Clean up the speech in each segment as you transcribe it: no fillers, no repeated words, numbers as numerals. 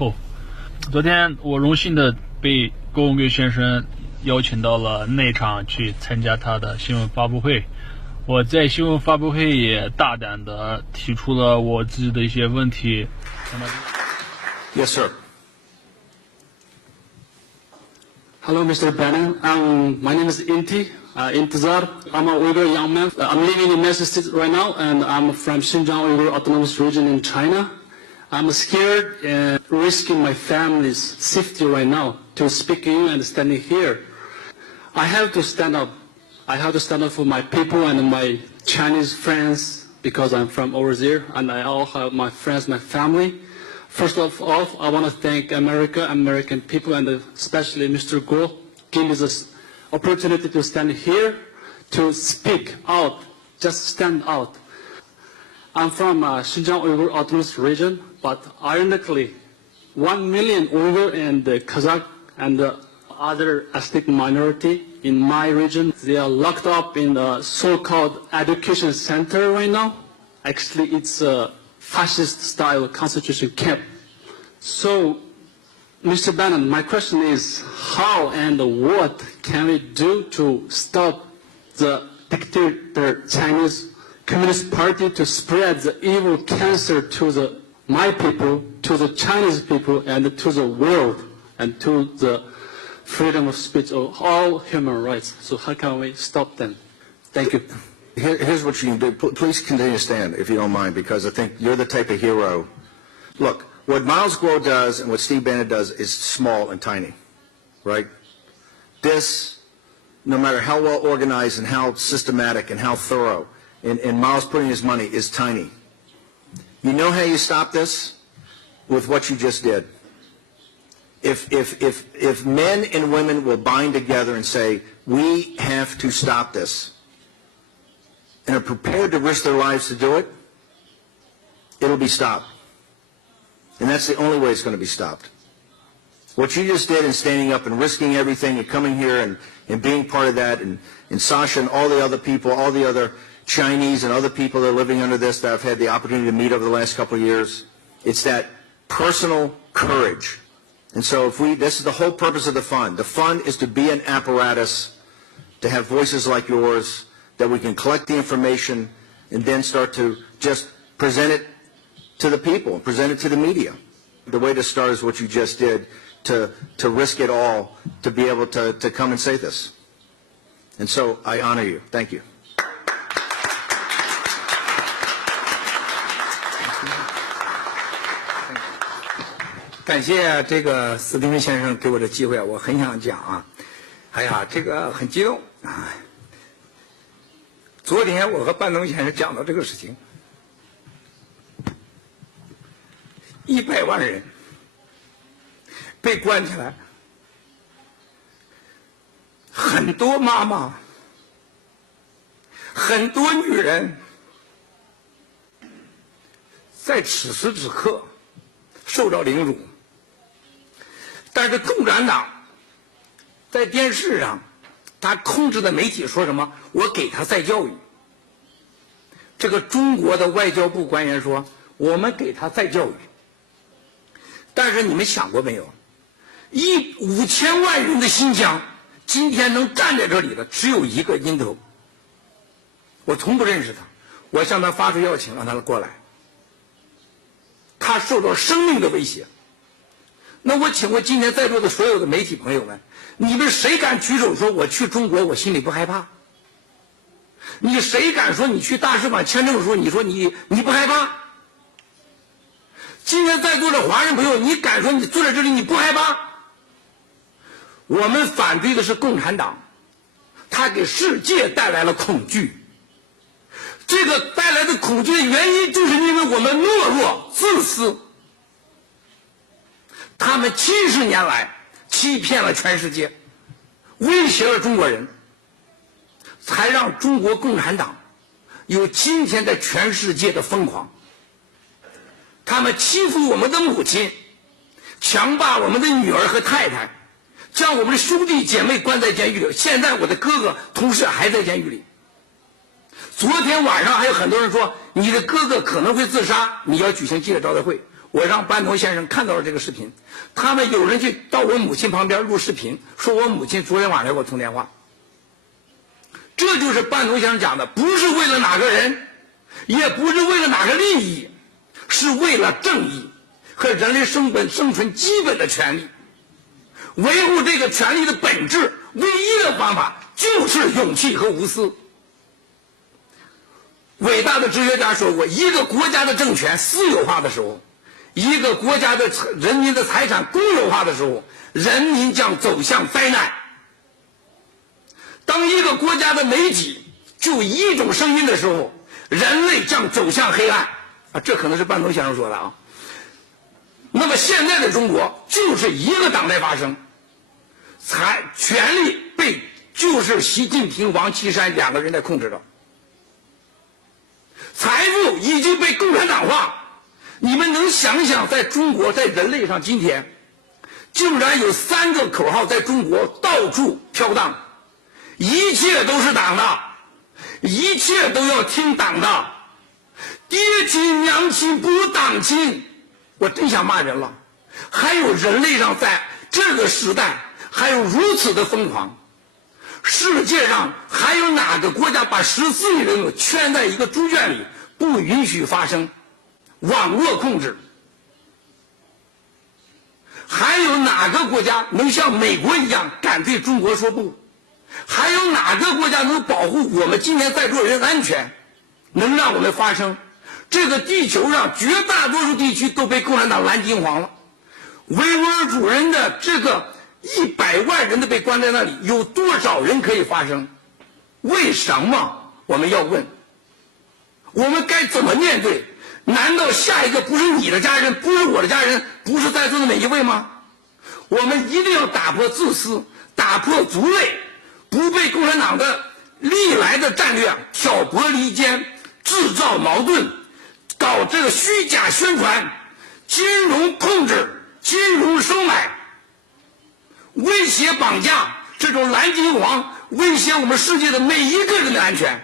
后。昨天我荣幸的被郭文贵先生邀请到了内场去参加他的新闻发布会。我在新闻发布会也大胆的提出了我自己的一些问题。Yes, sir. Hello, Mr. Bannon. My name is Intizar. I'm a Uyghur young man. I'm living in Massachusetts right now, and I'm from Xinjiang Uyghur Autonomous Region in China. I'm scared and risking my family's safety right now to speak to you and standing here. I have to stand up. I have to stand up for my people and my Chinese friends because I'm from over there, and I all have my friends, my family. First of all, I want to thank America, American people, and especially Mr. Guo, giving me this opportunity to stand here, to speak out, just stand out. I'm from Xinjiang Uyghur Autonomous Region, but ironically, 1 million Uyghur and Kazakh and other ethnic minority in my region, they are locked up in the so-called education center right now. Actually, it's a fascist-style concentration camp. So, Mr. Bannon, my question is, how and what can we do to stop the dictator Chinese Communist Party to spread the evil cancer to my people, to the Chinese people, and to the world, and to the freedom of speech of all human rights? So how can we stop them? Thank you. Here's what you can do. Please continue to stand, if you don't mind, because I think you're the type of hero. Look, what Miles Guo does and what Steve Bannon does is small and tiny, right? This, no matter how well organized and how systematic and how thorough, and Miles putting his money is tiny. You know how you stop this? With what you just did. If men and women will bind together and say, we have to stop this, and are prepared to risk their lives to do it, it'll be stopped. And that's the only way it's going to be stopped. What you just did in standing up and risking everything and coming here and being part of that, and Sasha and all the other people, all the other Chinese and other people that are living under this that I've had the opportunity to meet over the last couple of years, it's that personal courage. And so this is the whole purpose of the fund. The fund is to be an apparatus, to have voices like yours, that we can collect the information and then start to just present it to the people, present it to the media. The way to start is what you just did, to risk it all, to be able to come and say this. And so I honor you. Thank you.感谢这个斯蒂芬先生给我的机会，我很想讲啊，哎呀，这个很激动啊。昨天我和班农先生讲到这个事情，100万人被关起来，很多妈妈，很多女人，在此时此刻受到凌辱。但是共产党在电视上，他控制的媒体说什么？我给他再教育。这个中国的外交部官员说，我们给他再教育。但是你们想过没有？5000万人的新疆，今天能站在这里的只有一个因头。我从不认识他，我向他发出邀请，让他过来。他受到生命的威胁。那我请问今天在座的所有的媒体朋友们，你们谁敢举手说我去中国我心里不害怕？你谁敢说你去大使馆签证的时候你说你不害怕？今天在座的华人朋友，你敢说你坐在这里你不害怕？我们反对的是共产党，他给世界带来了恐惧。这个带来的恐惧的原因就是因为我们懦弱自私。他们70年来欺骗了全世界，威胁了中国人，才让中国共产党有今天在全世界的疯狂。他们欺负我们的母亲，强霸我们的女儿和太太，将我们的兄弟姐妹关在监狱里。现在我的哥哥同事还在监狱里。昨天晚上还有很多人说你的哥哥可能会自杀，你要举行记者招待会。我让班农先生看到了这个视频，他们有人去到我母亲旁边录视频，说我母亲昨天晚上给我通电话。这就是班农先生讲的，不是为了哪个人，也不是为了哪个利益，是为了正义和人类生存基本的权利。维护这个权利的本质，唯一的方法就是勇气和无私。伟大的哲学家说过，一个国家的政权私有化的时候，一个国家的人民的财产公有化的时候，人民将走向灾难。当一个国家的媒体就一种声音的时候，人类将走向黑暗。这可能是班农先生说的啊。那么现在的中国就是一个党在发生，权力就是习近平、王岐山两个人在控制着，财富已经被共产党化。你们能想想，在中国，在人类上，今天竟然有3个口号在中国到处飘荡，一切都是党的，一切都要听党的，爹亲娘亲不党亲。我真想骂人了，还有人类上在这个时代还有如此的疯狂。世界上还有哪个国家把14亿人口圈在一个猪圈里，不允许发声？网络控制。还有哪个国家能像美国一样敢对中国说不？还有哪个国家能保护我们今天在座人安全，能让我们发声？这个地球上绝大多数地区都被共产党蓝金黄了，维吾尔族人的这个100万人都被关在那里，有多少人可以发声？为什么？我们要问，我们该怎么面对？难道下一个不是你的家人，不是我的家人，不是在座的每一位吗？我们一定要打破自私，打破族类，不被共产党的历来的战略挑拨离间，制造矛盾，搞这个虚假宣传，金融控制，金融收买，威胁绑架，这种蓝金黄威胁我们世界的每一个人的安全。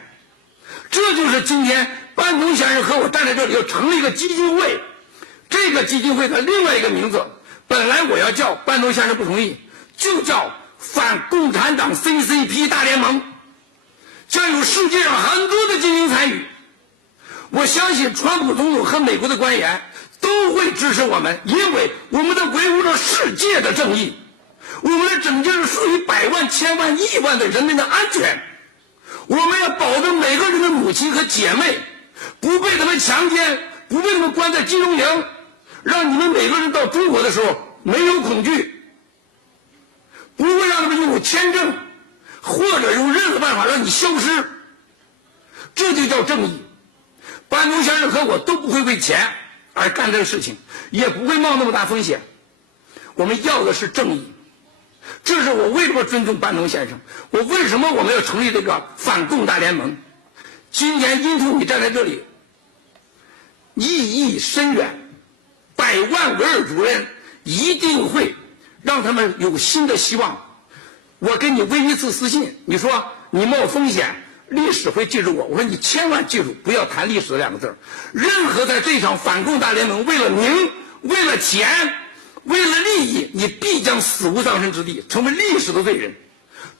这就是今天班农先生和我站在这里要成立一个基金会，这个基金会的另外一个名字，本来我要叫，班农先生不同意，就叫反共产党 CCP 大联盟，将有世界上很多的精英参与。我相信川普总统和美国的官员都会支持我们，因为我们在维护着世界的正义，我们在拯救着数以百万、千万、亿万的人民的安全。我们要保证每个人的母亲和姐妹不被他们强奸，不被他们关在集中营，让你们每个人到中国的时候没有恐惧，不会让他们用签证或者用任何办法让你消失。这就叫正义。班农先生和我都不会为钱而干这个事情，也不会冒那么大风险。我们要的是正义。这是我为什么尊重班农先生，我为什么我们要成立这个反共大联盟。今天因图你站在这里，意义深远，100万维吾尔族人一定会让他们有新的希望。我给你微一次私信，你说你冒风险，历史会记住我。我说你千万记住，不要谈历史这2个字。任何在这场反共大联盟为了名，为了钱，为了利益，你必将死无葬身之地，成为历史的罪人。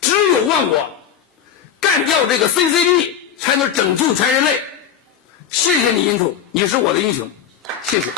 只有忘我，干掉这个 CCP， 才能拯救全人类。谢谢你，英图，你是我的英雄，谢谢。